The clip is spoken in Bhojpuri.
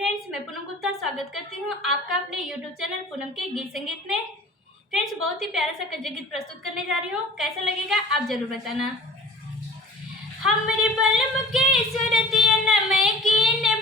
फ्रेंड्स, मैं पूनम गुप्ता स्वागत करती हूँ आपका अपने यूट्यूब चैनल पूनम के गीत संगीत में। फ्रेंड्स, बहुत ही प्यारा सा कज्जा गीत प्रस्तुत करने जा रही हूँ। कैसा लगेगा आप जरूर बताना। हमरे बलम के सूरतिया नमकीन